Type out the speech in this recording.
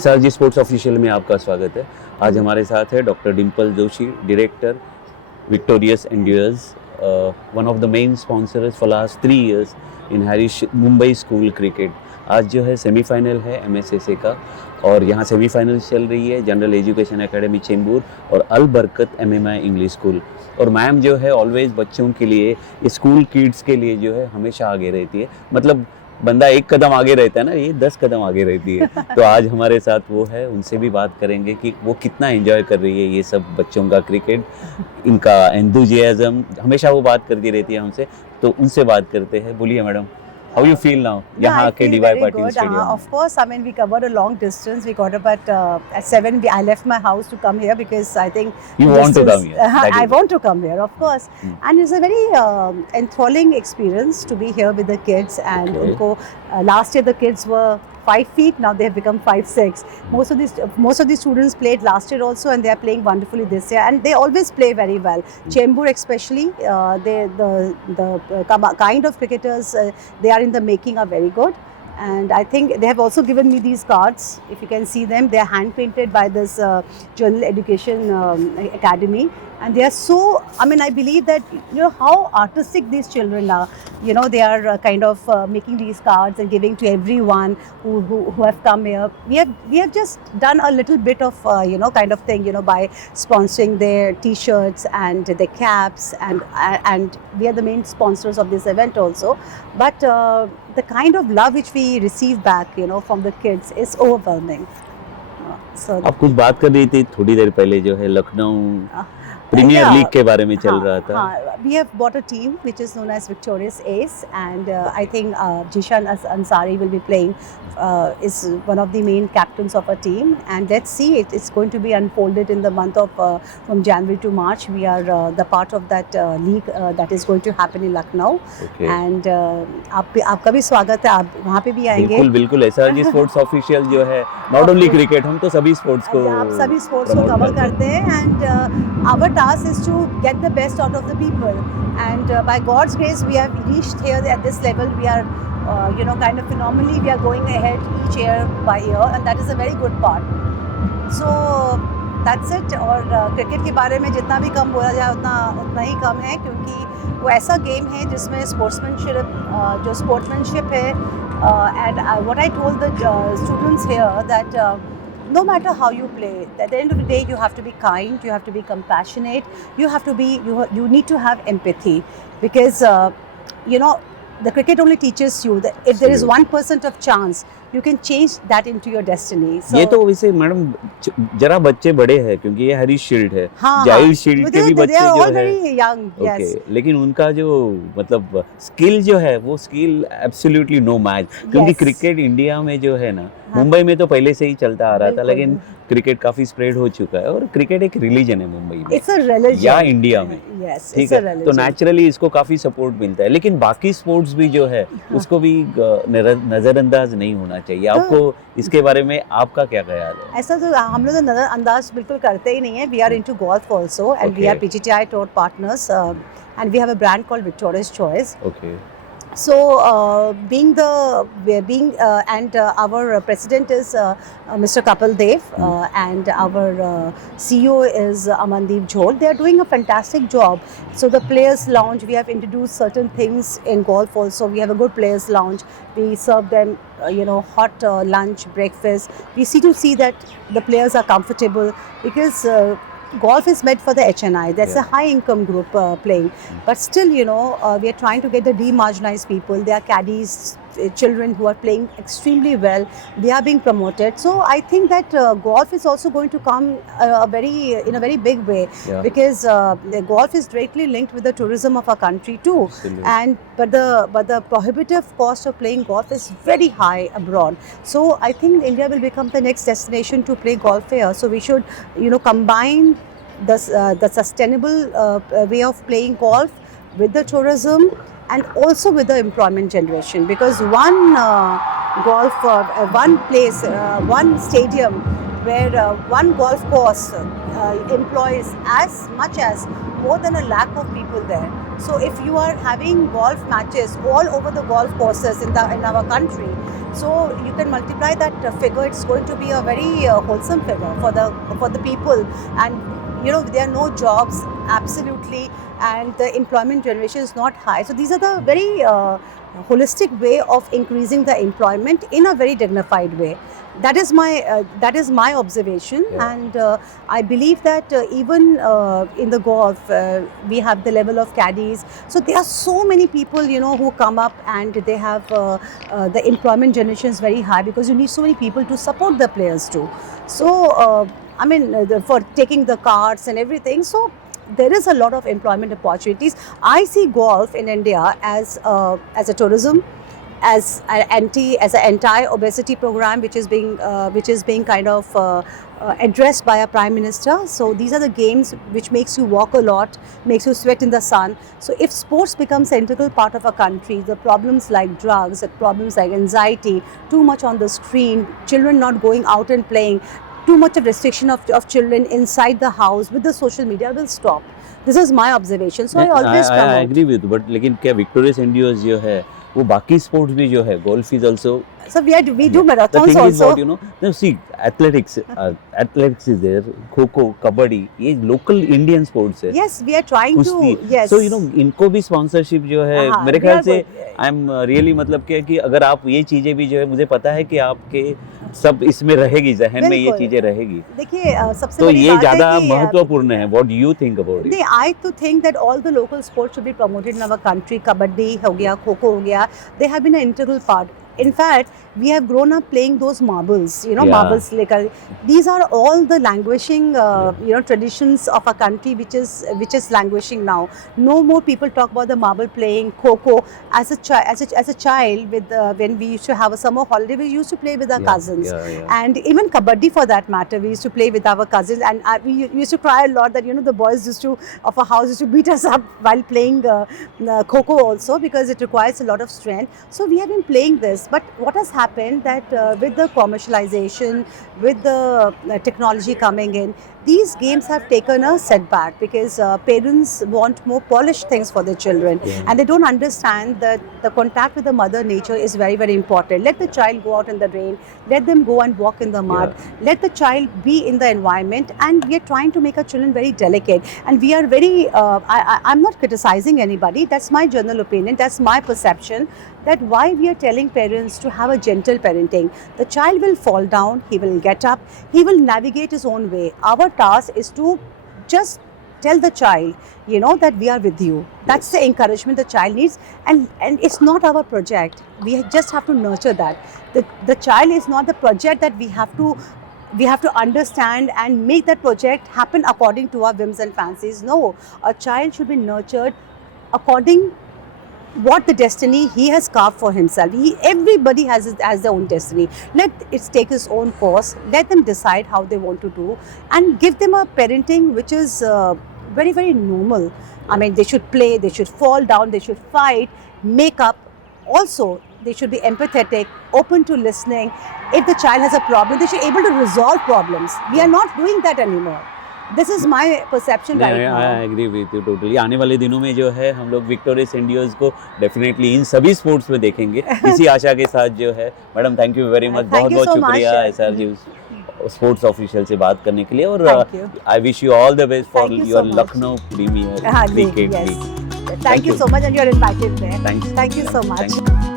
SRG sports official में आपका स्वागत है। आज हमारे साथ है doctor Dimple Joshi, director victorious endures, one of the main sponsors for last 3 years in Harris Mumbai school cricket. आज जो है सेमीफाइनल है MSSA का और यहाँ सेमीफाइनल चल रही है जनरल एजुकेशन एकेडमी चेंबूर और अल बरकत MMI इंग्लिश स्कूल। और मैम जो है ऑलवेज बच्चों के लिए, स्कूल किड्स के लिए जो है हमेशा आगे रहती है। मतलब बंदा एक कदम आगे रहता है ना, ये 10 कदम आगे रहती है। तो आज हमारे साथ वो है, उनसे भी बात करेंगे कि वो कितना एंजॉय कर रही है ये सब बच्चों का क्रिकेट, इनका एंथुजियाज्म। हमेशा वो बात करती रहती है हमसे, तो उनसे बात करते हैं। बोलिए madam, how you feel now? यहाँ आके DY Patil Stadium. Of course, I mean we covered a long distance. We got up at 7. I left my house to come here because I think You want to come here? I want to come here, of course. And it's a very enthralling experience to be here with the kids. And Okay. उनको last year the kids were 5 feet. Now they have become 5'6". Most of these students played last year also, and they are playing wonderfully this year. And they always play very well. Chembur especially, the kind of cricketers they are in the making are very good. And I think they have also given me these cards. If you can see them, they are hand painted by this Journal Education Academy. And they are so, I mean, I believe that, you know, how artistic these children are. You know, they are kind of making these cards and giving to everyone who have come here. We have just done a little bit of, you know, kind of thing, you know, by sponsoring their T-shirts and their caps. And we are the main sponsors of this event also. But the kind of love which we receive back, you know, from the kids is overwhelming. So आप कुछ बात कर रही थी थोड़ी देर पहले, जो है लखनऊ प्रीमियर लीग के बारे में चल रहा था। We have bought a team which is known as Victorious Ace, and I think Jishan Ansari will be playing, is one of the main captains of our team. And let's see, it's going to be unfolded in the month of from January to March. We are the part of that league that is going to happen in Lucknow. Okay. And आपका भी स्वागत है, आप वहाँ पे भी आएंगे। बिल्कुल बिल्कुल। SRG स्पोर्ट्स ऑफिशियल जो है, नॉट ओनली क्रिकेट, हम तो सभी स्पोर्ट्स को आप सभी स्पोर्ट्स को कवर करते हैं। And our task is to get the best out of the people, and by God's grace we have reached here at this level. We are you know, kind of phenomenally we are going ahead each year by year, and that is a very good part. So that's it. और cricket के बारे में जितना भी कम बोला जाए उतना ही कम है, क्योंकि वो ऐसा गेम है जिसमें स्पोर्ट्समैनशिप है. And what I told the students here that no matter how you play, at the end of the day you have to be kind, you have to be compassionate, you need to have empathy, because you know, the cricket only teaches you that if there is 1% of chance, you can change that into your destiny. So, ये तो वैसे madam जरा बच्चे बड़े हैं, क्योंकि ये Harish shield है, हाँ, जाहिल शील्ड के भी बच्चे जो है very young, yes. Okay, लेकिन उनका जो मतलब स्किल जो है, वो स्किल एब्सोल्युटली नो मैच. क्योंकि क्रिकेट इंडिया में जो है ना, मुंबई में तो पहले से ही चलता आ रहा था, लेकिन क्रिकेट काफी स्प्रेड हो चुका है, और क्रिकेट एक रिलीजन है मुंबई में, It's a religion. या इंडिया में. Yes, ठीक it's a है, religion. तो नेचुरली इसको काफी सपोर्ट मिलता है. लेकिन बाकी स्पोर्ट्स भी जो है, उसको भी नजरअंदाज नहीं होना चाहिए. आपको इसके बारे में आपका क्या ख्याल है? ऐसा तो हम लोग तो नजरअंदाज बिल्कुल करते ही नहीं है. We are into golf also, and we are PGTI tour partners, and we have a brand called Victorious Choice. Okay. So and our president is Mr. Kapil Dev, and our CEO is Amandeep Jhol. They are doing a fantastic job. So the players lounge, we have introduced certain things in golf also. We have a good players lounge. We serve them you know, hot lunch, breakfast. We see that the players are comfortable, because golf is meant for the HNI. That's a high income group playing. But still, you know, we are trying to get the demarginalized people. There are caddies, children who are playing extremely well. They are being promoted. So I think that golf is also going to come in a very big way, because the golf is directly linked with the tourism of our country too. And but the prohibitive cost of playing golf is very high abroad. So I think India will become the next destination to play golf here. So we should, you know, combine the sustainable way of playing golf with the tourism, and also with the employment generation, because one one stadium where one golf course employs as much as more than 1 lakh of people there. So if you are having golf matches all over the golf courses in our country, so you can multiply that figure. It's going to be a very wholesome figure for the people, and you know there are no jobs absolutely, and the employment generation is not high. So these are the very holistic way of increasing the employment in a very dignified way. That is my observation, Yeah. and I believe that even in the golf we have the level of caddies. So there are so many people, you know, who come up and they have the employment generation is very high because you need so many people to support the players too. So I mean for taking the carts and everything. So there is a lot of employment opportunities. I see golf in India as a tourism, as an anti-obesity program, which is being kind of addressed by a prime minister. So these are the games which makes you walk a lot, makes you sweat in the sun. So if sports becomes an integral part of a country, the problems like drugs, the problems like anxiety, too much on the screen, children not going out and playing, too much of restriction of children inside the house with the social media will stop. This is my observation. So I always I promote. agree with, but लेकिन क्या victorious एंडियर्स जो है वो बाकी sports भी जो है, golf is also So we do the marathons thing is also. what, you know, now see, athletics is there, kho kabaddi, ये लोकल इंडियन स्पोर्ट्स है. Yes, we are trying कुश्ती. to. Yes. So you know इनको भी sponsorship जो है हाँ, मेरे we ख्याल are से good. आई एम रियली मतलब क्या कि अगर आप ये चीजें भी जो है, मुझे पता है कि आपके सब इसमें रहेगी, जहन में ये बिल्कुल. चीजें रहेगी, देखिए सबसे तो बड़ी ये बात है ज्यादा कि, महत्वपूर्ण है. What you think about it? नहीं, I to think that all the local sports should be promoted in our country. Kabaddi हो गया, खो-खो हो गया. They have been an integral part. In fact, we have grown up playing those marbles, you know, Yeah. marbles lekar. These are all the languishing, you know, traditions of a country which is languishing now. No more people talk about the marble playing, kho-kho. As a child, with when we used to have a summer holiday, we used to play with our cousins. And even kabaddi for that matter, we used to play with our cousins, and we used to cry a lot that, you know, the boys of our house used to beat us up while playing kho-kho also, because it requires a lot of strength. So we have been playing this, but what has happened that with the commercialization, with the technology coming in, these games have taken a setback because parents want more polished things for their children, and they don't understand that the contact with the mother nature is very, very important. Let the child go out in the rain, let them go and walk in the mud, let the child be in the environment, and we are trying to make our children very delicate, and we are very I'm not criticizing anybody, that's my general opinion, that's my perception, that why we are telling parents to have a gentle parenting. The child will fall down, he will get up, he will navigate his own way. Our task is to just tell the child, you know, that we are with you. That's the encouragement the child needs, and it's not our project. We just have to nurture that. The child is not the project that we have to understand and make that project happen according to our whims and fancies. No, a child should be nurtured according what the destiny he has carved for himself. Everybody has their own destiny. Let it take its own course. Let them decide how they want to do, and give them a parenting which is very, very normal. I mean, they should play, they should fall down, they should fight, make up. Also, they should be empathetic, open to listening. If the child has a problem, they should be able to resolve problems. We are not doing that anymore. This is my perception right now. I agree with you totally. आने वाले दिनों में जो है हम लोग victorious एंडियर्स को definitely in सभी स्पोर्ट्स में देखेंगे. इसी आशा के साथ जो है, madam thank you very much. Thank बहुत you बहुत so शुक्रिया much. SRG स्पोर्ट्स ऑफिशियल से बात करने के लिए, और Thank you. I wish you all the best for Thank you your so much. Lucknow premier हाँ जी, क्रिकेट yes. लीग. Thank you so much, and you're invited there. Thanks. Thank you so much. Thank you.